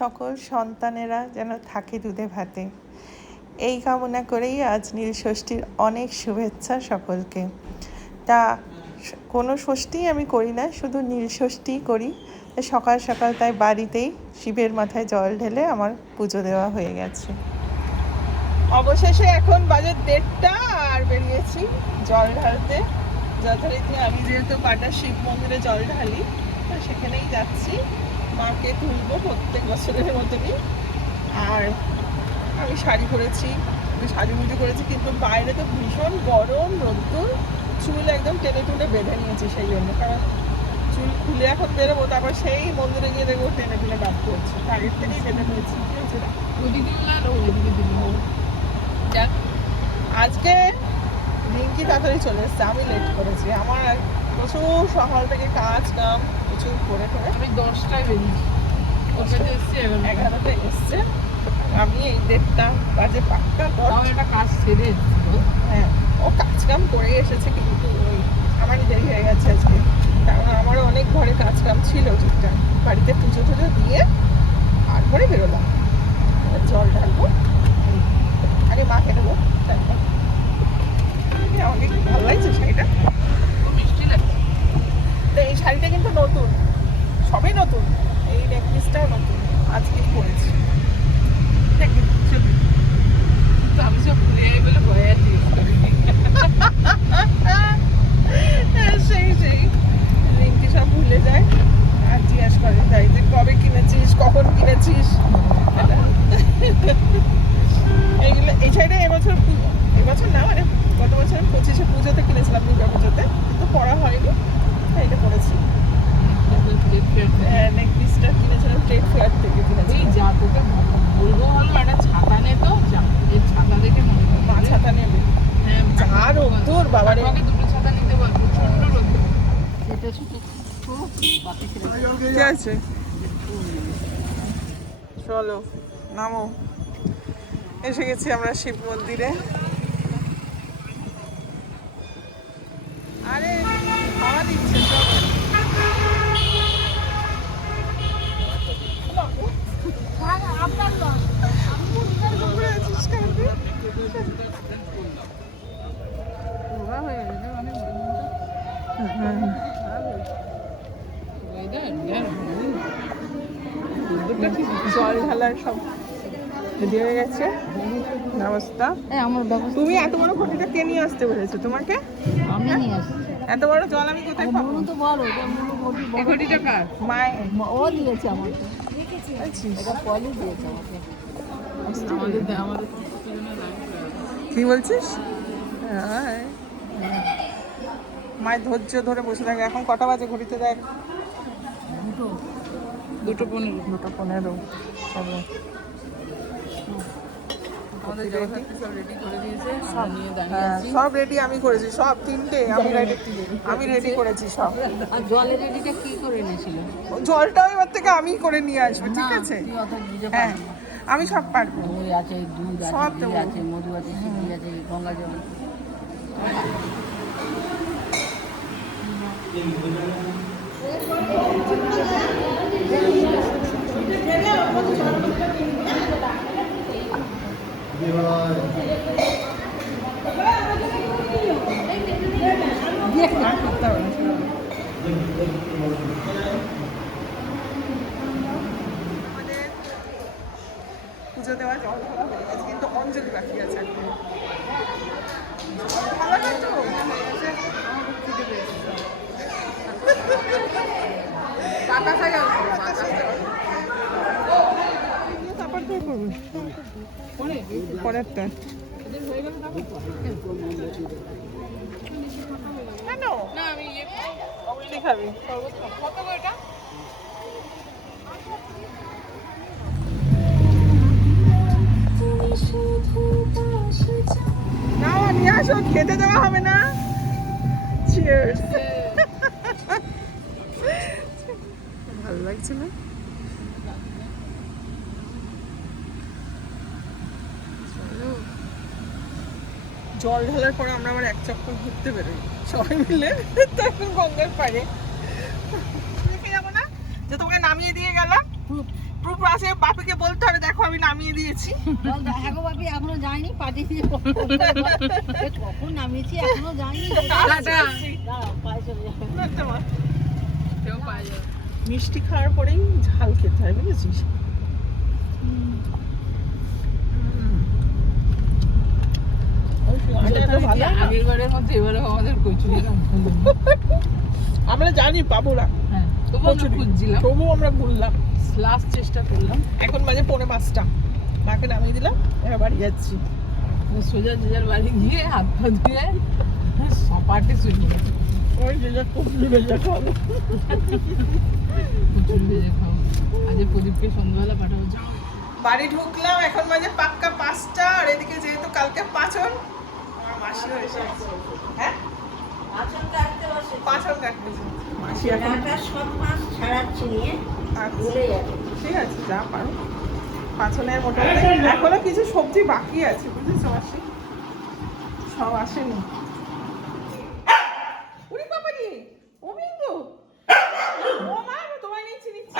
সকল সন্তানেরা যেন থাকে দুধে ভাতে, এই কামনা করেই আজ নীল ষষ্ঠীর অনেক শুভেচ্ছা সকলকে। তা কোনো ষষ্ঠী আমি করি না, শুধু নীল ষষ্ঠীই করি। সকাল সকাল তাই বাড়িতেই শিবের মাথায় জল ঢেলে আমার পুজো দেওয়া হয়ে গেছে। অবশেষে এখন বাজে 1:30 আর বেরিয়েছি জল ঢালতে। যথারীতি আমি যেহেতু পাটা শিব মন্দিরে জল ঢালি, তো সেখানেই যাচ্ছি। মাকে তুলবো প্রত্যেক বছরের মতনই। আর আমি শাড়ি পরেছি, সাজুগুজু করেছি, কিন্তু বাইরে তো ভীষণ গরম, রোদ্দুর। চুল একদম টেনে টুনে বেঁধে নিয়েছি সেই জন্য, কারণ চুল খুলে এখন বেরোবো, তারপর সেই মন্দিরে গিয়ে দেখবো টেনে টুনে বাঁধতে হচ্ছে। আগের থেকেই বেঁধে নিয়েছি। আজকে রিঙ্কি তাড়াতাড়ি চলে এসছে, আমি লেট করেছি। আমার প্রচুর সকাল থেকে কাজ কাম প্রচুর করে করে আমি 10টায় বেরিয়েছি, 11তে এসছে। আমি এই 1:30 বাজে পাক্কা একটা কাজ ছেড়ে এসেছিল। হ্যাঁ, ও কাজ কাম করে এসেছে, কিন্তু ওই আমারই দেরি হয়ে গেছে আজকে। কারণ আমারও অনেক ঘরে কাজ কাম ছিল ঠিকঠাক। বাড়িতে পুজো টুজো দিয়ে তারপরে বেরোলাম। জল ঢালবো, আগে মাকে দেবো। আমাকে ভালো লাগছে শাড়িটা, মিষ্টি লাগছে। তো এই শাড়িটা কিন্তু নতুন, সবই নতুন। এই নেকলেসটাও নতুন, আজকেই পরেছি। আমি সব ভুলে যাই বলে ভয় আছি। সেই রিঙ্কি সব ভুলে যায় আর জিজ্ঞাসা করে তাই যে কবে কিনেছিস, কখন কিনেছিস। এইগুলো এই শাড়িটা এবছর না, মানে গত বছর 25-এ পুজোতে কিনেছিলাম, দুর্গা পুজোতে, কিন্তু পরা হয়নি, তাই এটা পরেছি। নেকলেসটা কিনেছিলাম ট্রেড ফেয়ার থেকে কিনেছি। এই যা তোকে বলবো হলো একটা ছাতা নে, তো যা এই ছাতা দেখে মনে হয় মা ছাতা নেবে। হ্যাঁ, যা রোদ্দুর বাবারে। আমাকে দুটো ছাতা নিতে বল, প্রচন্ড রোদ্দুর। এটা শুধু বাকি ঠিক আছে, চলো নামো। এসে গেছি আমরা শিব মন্দিরে। আরে হাওয়া দিচ্ছে সব। ঘুরে আছিস কেন তুই? রোগা হয়ে গেছে মানে জল ঢালার সব রেডি হয়ে গেছে ব্যবস্থা। আমার ব্যবস্থা তুমি এত বড় ঘটিটা কে নিয়ে আসতে বলেছো তোমাকে? আমি নিয়ে আসছি। এত বড় জল আমি কোথায় পাবো? তো বলো, এটা মনু ঘটি, এই ঘটিটা কার? মায়ের। ও দিয়েছে আমাকে, এটা পলি দিয়েছে আমাকে। আমাদের কি বলছিস? মায়ের ধৈর্য ধরে বসে থাকে। এখন কটা বাজে ঘড়িতে দেখ? 2:15। 2:15 হবে। আমাদের জগদ্ধাত্রী সব রেডি করে দিয়েছে, আমরা নিয়ে দাঁড়িয়ে হ্যাঁ, আছি। সব রেডি আমি করেছি, সব 3টে আমি রেডি করেছি সব। আর জলের রেডিটা কি করে এনেছিল? জলটাও এবার থেকে আমি করে নিয়ে আসবো, ঠিক আছে? তুই অত বুঝে হ্যাঁ, পারবি না। আমি সব পারবো। দই আছে, দুধ আছে, সব ঘি দেবো। আছে, মধু আছে, সিদ্ধি আছে, গঙ্গা জল আছে। আর করতে হবে না, ছেড়ে দাও। আমাদের পুজো দেওয়া জল ঢালা হয়ে গেছে, কিন্তু অঞ্জলি বাকি আছে এখন। ভালো না তো? বাতাসা জল, তারপর তুই করবি পরেরটা। কেন? না আমি অবশ্যই খাবি। কত করে এটা? না নিয়ে আসো, খেতে দেওয়া হবে না। চিয়ার্স। ভালো লাগছে না? জল ঢালার পরে আমরা আবার এক চক্কর ঘুরতে বেরোই সবাই মিলে, তখন গঙ্গার পাড়ে। দেখে যাবো না যে তোমাকে নামিয়ে দিয়ে গেলাম। প্রুফ আছে, বাপিকে বলতে হবে দেখো আমি নামিয়ে দিয়েছি। দেখো বাপি এখনো যায়নি, পার্টি দিয়ে কখন নামিয়েছি এখনো যায়নি। পায়ে চলে যাবে। কেউ পাওয়া যাবে। মিষ্টি খাওয়ার পরেই ঝাল খেতে হয় বুঝেছিস। আগের বারের মধ্যে এবারে আমাদের কচুরি আমরা জানি পাবো না, হ্যাঁ তবু আমরা খুঁজছিলাম, তবু আমরা ভুললাম। লাস্ট চেষ্টা করলাম। এখন বাজে 4:45, মাকে নামিয়ে দিলাম, এবার বাড়ি যাচ্ছি। সোজা যে যার বাড়ি গিয়ে হাত পা ধুয়ে সপাটে শুয়ে গেছে। ওই যে যা কচুরি ভেজা খাবো, কচুরি ভেজে খাবো। আজ প্রদীপকে সন্ধ্যাবেলা পাঠাবো। যাও বাড়ি ঢুকলাম, এখন বাজে পাক্কা 5টা। আর এদিকে যেহেতু কালকে পাঁচন, আমার মাসিও এসে গেছে। হ্যাঁ আচল কাটতে বসে পাঁচন কাটতেছে মাসি এখন। ডাটা সব মাছ ছাড়াচ্ছি নিয়ে আচ্ছা, ভুলে যাবে। ঠিক আছে যা পারো। পাঁচনের মোটামুটি এখনো কিছু সবজি বাকি আছে বুঝেছো মাসি, সব আসেনি। উরি বাবা রে, ও বিন্দু, ও মা আমি তোমায় নিচ্ছি নিচ্ছি।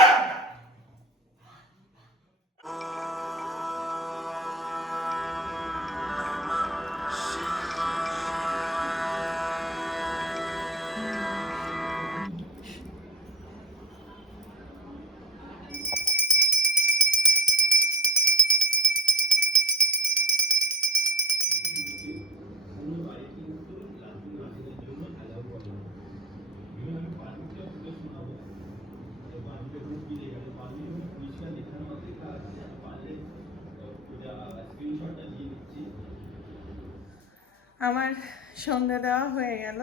আমার সন্ধ্যা দেওয়া হয়ে গেল,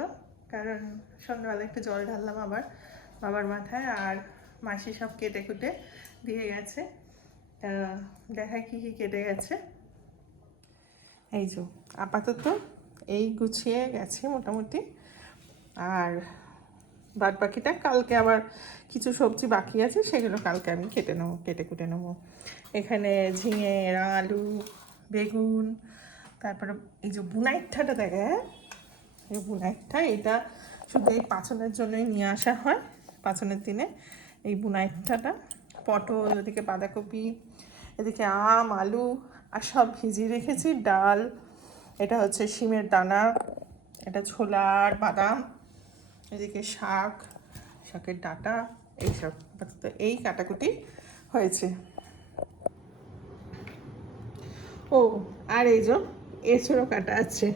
কারণ সন্ধ্যাবেলা একটু জল ঢাললাম আবার বাবার মাথায়, আর মাসি সব কেটে কুটে দিয়ে গেছে। তা দেখা কি কি কেটে গেছে। এই যে আপাতত এই গুছিয়ে গেছে মোটামুটি, আর বাদ বাকিটা কালকে আবার কিছু সবজি বাকি আছে, সেগুলো কালকে আমি কেটে কুটে নেবো। এখানে ঝিঙে, আলু, বেগুন, তারপরে এই যে বুনাইঠাটা দেখে, এই বুনাইঠা, এটা শুধু এই পাঁচনের জন্যই নিয়ে আসা হয় পাঁচনের দিনে। এই বুনাইঠাটা, পটল, এদিকে বাঁধাকপি, এদিকে আম, আলু, আর সব ভিজিয়ে রেখেছি। ডাল, এটা হচ্ছে শিমের দানা, এটা ছোলা আর বাদাম, এদিকে শাকের ডাঁটা, এইসব আপাতত এই কাটাকুটি হয়েছে। ও আর এই যে এছাড়াও কাটা আছে,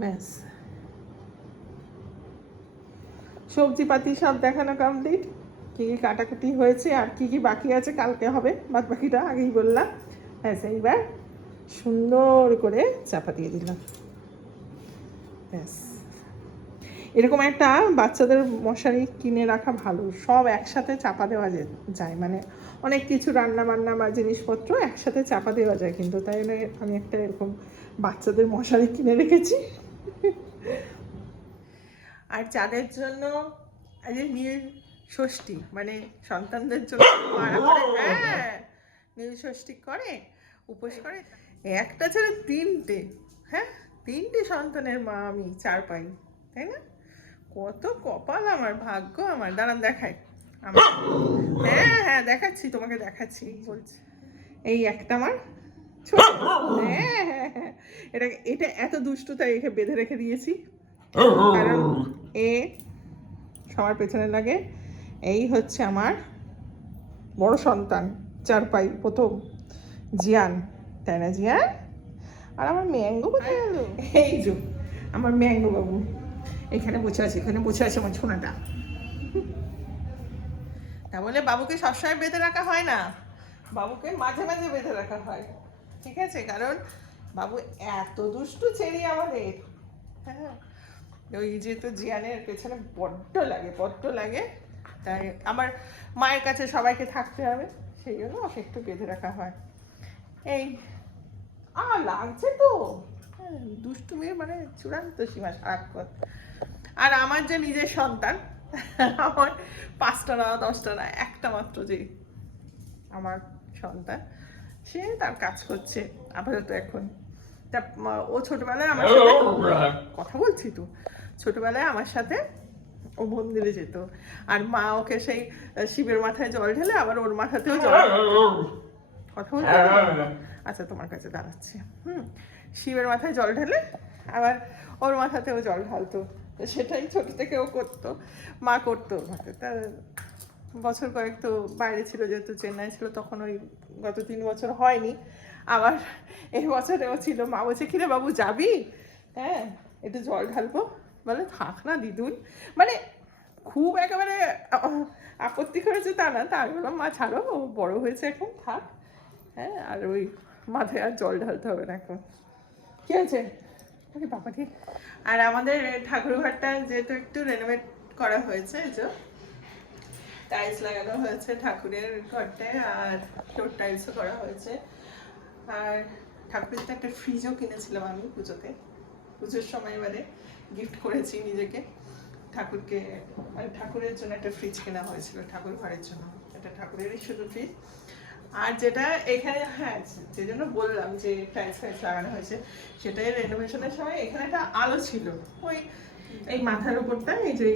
ব্যাস। সবজিপাতি সব দেখানো কমপ্লিট, কী কী কাটাকুটি হয়েছে আর কি কি বাকি আছে কালকে হবে, বাদ বাকিটা আগেই বললাম। ব্যাস এইবার সুন্দর করে চাপা দিয়ে দিলাম, ব্যাস। এরকম একটা বাচ্চাদের মশারি কিনে রাখা ভালো, সব একসাথে চাপা দেওয়া যায়, মানে অনেক কিছু রান্না বান্না বা জিনিসপত্র একসাথে চাপা দেওয়া যায়, কিন্তু তাই আমি একটা এরকম বাচ্চাদের মশারি কিনে রেখেছি। আর যাদের জন্য আজ নীল ষষ্ঠী, মানে সন্তানদের জন্য মারা করে, হ্যাঁ নীল ষষ্ঠী করে, উপোস করে, একটা ছেলে 3টে, হ্যাঁ 3টে সন্তানের মা আমি, 4 পাই, তাই না? কত কপাল আমার, ভাগ্য আমার। দাঁড়ান দেখাই আমার, হ্যাঁ হ্যাঁ দেখাচ্ছি, তোমাকে দেখাচ্ছি বলছি। এই একটা আমার ছোট, হ্যাঁ হ্যাঁ হ্যাঁ, এটা এত দুষ্টু, তাই একে বেঁধে রেখে দিয়েছি, কারণ এ সবার পেছনে লাগে। এই হচ্ছে আমার বড় সন্তান, 4 পাই, প্রথম জিয়ান, তাই না জিয়ান? আর আমার ম্যাঙ্গো কোথায় গেল? এই যে আমার ম্যাঙ্গো বাবু এখানে বসে আছে, আমার ছোনাটা। তা বলে বাবুকে সবসময় বেঁধে রাখা হয় না, বাবুকে মাঝে মাঝে বেঁধে রাখা হয়, ঠিক আছে? কারণ বাবু এত দুষ্টু ছেড়ে আমাদের, হ্যাঁ ওই যেহেতু জিয়ানের পেছনে বড্ড লাগে, তাই আমার মায়ের কাছে সবাইকে থাকতে হবে, সেই জন্য ওকে একটু বেঁধে রাখা হয়। এই লাগছে তো, দুষ্টুমির মানে চূড়ান্ত সীমা সারাক্ষণ। আর আমার যে নিজের সন্তান, আমার 5টা না 10টা না, একটা মাত্র যে আমার সন্তান, সে তার কাজ করছে আপাতত এখন। তা ও ছোটবেলায় আমার সাথে কথা বলছি তো, ছোটবেলায় আমার সাথে ও মন্দিরে যেত, আর মা ওকে সেই শিবের মাথায় জল ঢেলে আবার ওর মাথাতেও জল ঢালতো। কথা বলতে আচ্ছা তোমার কাছে দাঁড়াচ্ছে। শিবের মাথায় জল ঢেলে আবার ওর মাথাতেও জল ঢালতো। তো সেটাই ছোট থেকে ও করতো, মা করতো ওর মাথায়। তা বছর কয়েক তো বাইরে ছিল, যেহেতু চেন্নাই ছিল তখন, ওই গত 3 বছর হয়নি। আবার এই বছরেও ছিল। মা বলছে কিরে বাবু যাবি, হ্যাঁ একটু জল ঢালবো, বলে থাক না দিদুন, মানে খুব একেবারে আপত্তি করেছে তা না। তা আমি বললাম মা ছাড়ো, ও বড় হয়েছে এখন, থাক। হ্যাঁ, আর ওই মাথায় আর জল ঢালতে হবে না এখন। কি আছে আরে বাবা ঠিক। আর আমাদের ঠাকুর ঘরটা যেহেতু একটু রেনোভেট করা হয়েছে, এই যে টাইলস লাগানো হয়েছে ঠাকুরের ঘরটায়, আর ফ্লোর টাইলসও করা হয়েছে। আর ঠাকুরের তো একটা ফ্রিজও কিনেছিলাম আমি পুজোতে, পুজোর সময় এবারে গিফট করেছি নিজেকে ঠাকুরকে। মানে ঠাকুরের জন্য একটা ফ্রিজ কেনা হয়েছিল, ঠাকুর ঘরের জন্য। এটা ঠাকুরেরই শুধু ফ্রিজ। আর যেটা এখানে, হ্যাঁ যে জন্য বললাম যে টাইলস ফাইলস লাগানো হয়েছে, সেটাই রেনোভেশনের সময় এখানে একটা আলো ছিল ওই এই মাথার উপরটায়, এই যে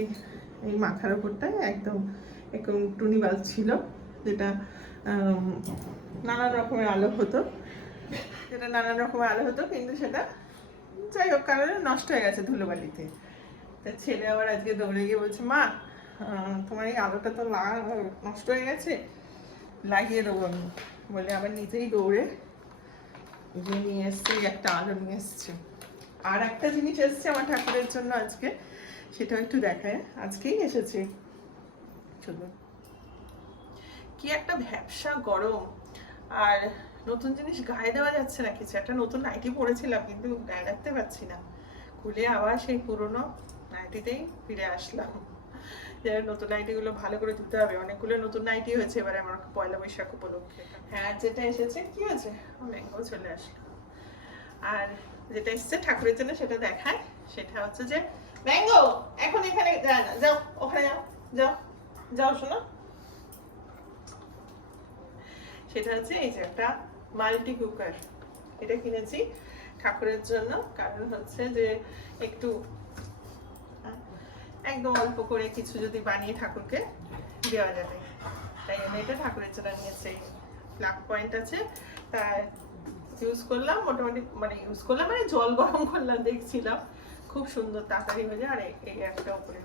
এই মাথার উপরটায় একদম এরকম টুনি বাল্ব ছিল, যেটা নানান রকমের আলো হতো, কিন্তু সেটা যাই হোক কারণে নষ্ট হয়ে গেছে ধুলোবালিতে। তা ছেলে আবার আজকে দৌড়ে গিয়ে বলছে মা তোমার এই আলোটা তো নষ্ট হয়ে গেছে, লাগিয়ে দেবো আমি। বলে আবার নিজেই দৌড়ে গিয়ে নিয়ে এসছে, একটা আলো নিয়ে এসছে। আর একটা জিনিস এসছে আমার ঠাকুরের জন্য আজকে, সেটাও একটু দেখায়। আজকেই এসেছে, শুধু কি একটা ভ্যাপসা গরম, আর নতুন জিনিস গায়ে দেওয়া যাচ্ছে না কিছু। একটা নতুন নাইটি পরেছিলাম কিন্তু গায়ে রাখতে পারছি না, খুলে আবার সেই পুরোনো নাইটিতেই ফিরে আসলাম। নতুন নাইটিগুলো ভালো করে ধুতে হবে, অনেকগুলো নতুন নাইটি হয়েছে এবারে আমার পয়লা বৈশাখ উপলক্ষে। হ্যাঁ যেটা এসেছে কি হয়েছে, ম্যাঙ্গো চলে আসলো। আর যেটা এসেছে ঠাকুরের জন্য সেটা দেখায়, সেটা হচ্ছে যে ম্যাঙ্গো এখন এখানে যায় না, যাও ওখানে যাও, যাও যাও শোনো। সেটা হচ্ছে এই যে একটা মাল্টি কুকার, এটা কিনেছি ঠাকুরের জন্য। কারণ হচ্ছে যে একটু একদম অল্প করে কিছু যদি বানিয়ে ঠাকুরকে দেওয়া যাবে, তাই আমি এটা ঠাকুরের জন্য নিয়েছি। প্লাগ পয়েন্ট আছে, তাই ইউজ করলাম মোটামুটি, মানে ইউজ করলাম মানে জল গরম করলাম, দেখছিলাম খুব সুন্দর তাড়াতাড়ি হয়ে যায়। আর এই একটা উপরে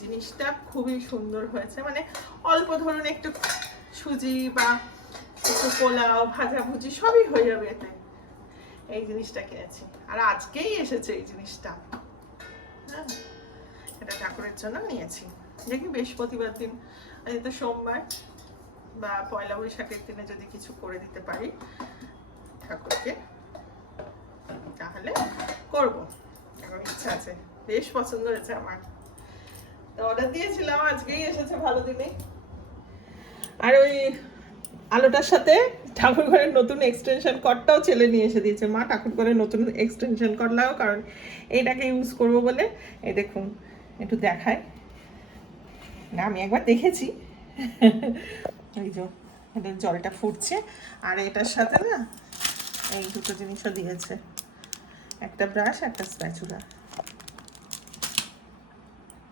জিনিসটা খুবই সুন্দর হয়েছে, মানে অল্প ধরুন একটু সুজি বা একটু পোলাও ভাজাভুজি সবই হয়ে যাবে এতে। এই জিনিসটা কিনেছি, আর আজকেই এসেছে এই জিনিসটা। হ্যাঁ এটা ঠাকুরের জন্য নিয়েছি, দেখি বৃহস্পতিবার দিন, আজ তো সোমবার, বা পয়লা বৈশাখের দিনে যদি কিছু করে দিতে পারি ঠাকুরকে তাহলে করব, আমার ইচ্ছা আছে। বেশ পছন্দ হয়েছে আমার, তো অর্ডার দিয়েছিলাম, আজকেই এসেছে ভালো দিনে। আর ওই আলোটার সাথে ঠাকুর ঘরের নতুন এক্সটেনশন কর্ডটাও ছেলে নিয়ে এসে দিয়েছে। মা ঠাকুর ঘরের নতুন এক্সটেনশন কর্ড লাগাও, কারণ এইটাকে ইউজ করবো বলে। এই দেখুন একটু দেখায় না, আমি একবার দেখেছি। এই যে এটার জলটা ফুটছে, আর এটার সাথে না এই দুটো জিনিসও দিয়েছে, একটা ব্রাশ একটা স্প্যাচুলা।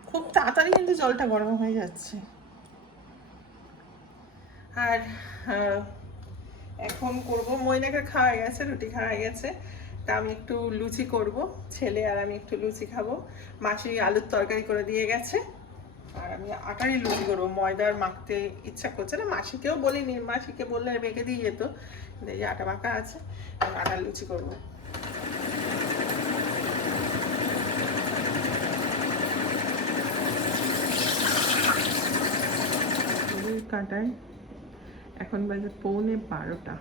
খুব তাড়াতাড়ি কিন্তু জলটা গরম হয়ে যাচ্ছে। আর এখন করবো, মইনাকে খাওয়া গেছে, রুটি খাওয়া গেছে, তা আমি একটু লুচি করব, ছেলে আর আমি একটু লুচি খাবো। মাসি আলুর তরকারি করে দিয়ে গেছে, আর আমি আটারই লুচি করবো, ময়দার মাখতে ইচ্ছা করছে না। মাসিকেও বলিনি, মাসিকে বললে মেখে দিয়ে যেত, এই আটা মাখা আছে, আটার লুচি করবো। কাটায় এখন বাজে 11:15,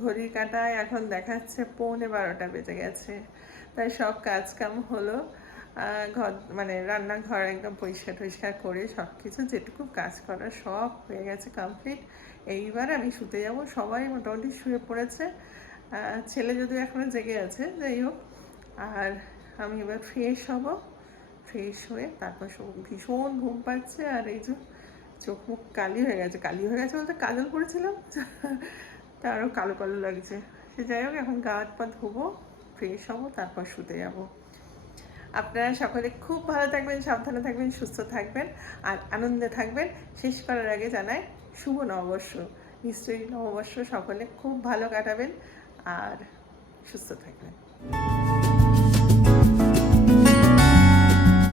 ঘড়ির কাঁটায় এখন দেখাচ্ছে 11:15 বেজে গেছে। তাই সব কাজ কাম হলো, ঘর মানে রান্নাঘর একদম পরিষ্কার করে সব কিছু যেটুকু কাজ করার সব হয়ে গেছে কমপ্লিট। এইবার আমি শুতে যাব, সবাই মোটামুটি শুয়ে পড়েছে, ছেলে যদিও এখনো জেগে আছে, যাই হোক। আর আমি এবার ফ্রেশ হব, ফ্রেশ হয়ে তারপর ভীষণ ঘুম পাচ্ছে। আর এই যে চোখ মুখ কালি হয়ে গেছে বলতে কাজল পরেছিলাম তা আরও কালো কালো লাগছে। সে যাই হোক, এখন গা হাত পা ধোবো, ফ্রেশ হবো, তারপর শুতে যাব। আপনারা সকলে খুব ভালো থাকবেন, সাবধানে থাকবেন, সুস্থ থাকবেন আর আনন্দে থাকবেন। শেষ করার আগে জানাই শুভ নববর্ষ। নিশ্চয়ই নববর্ষ সকলে খুব ভালো কাটাবেন আর সুস্থ থাকবেন।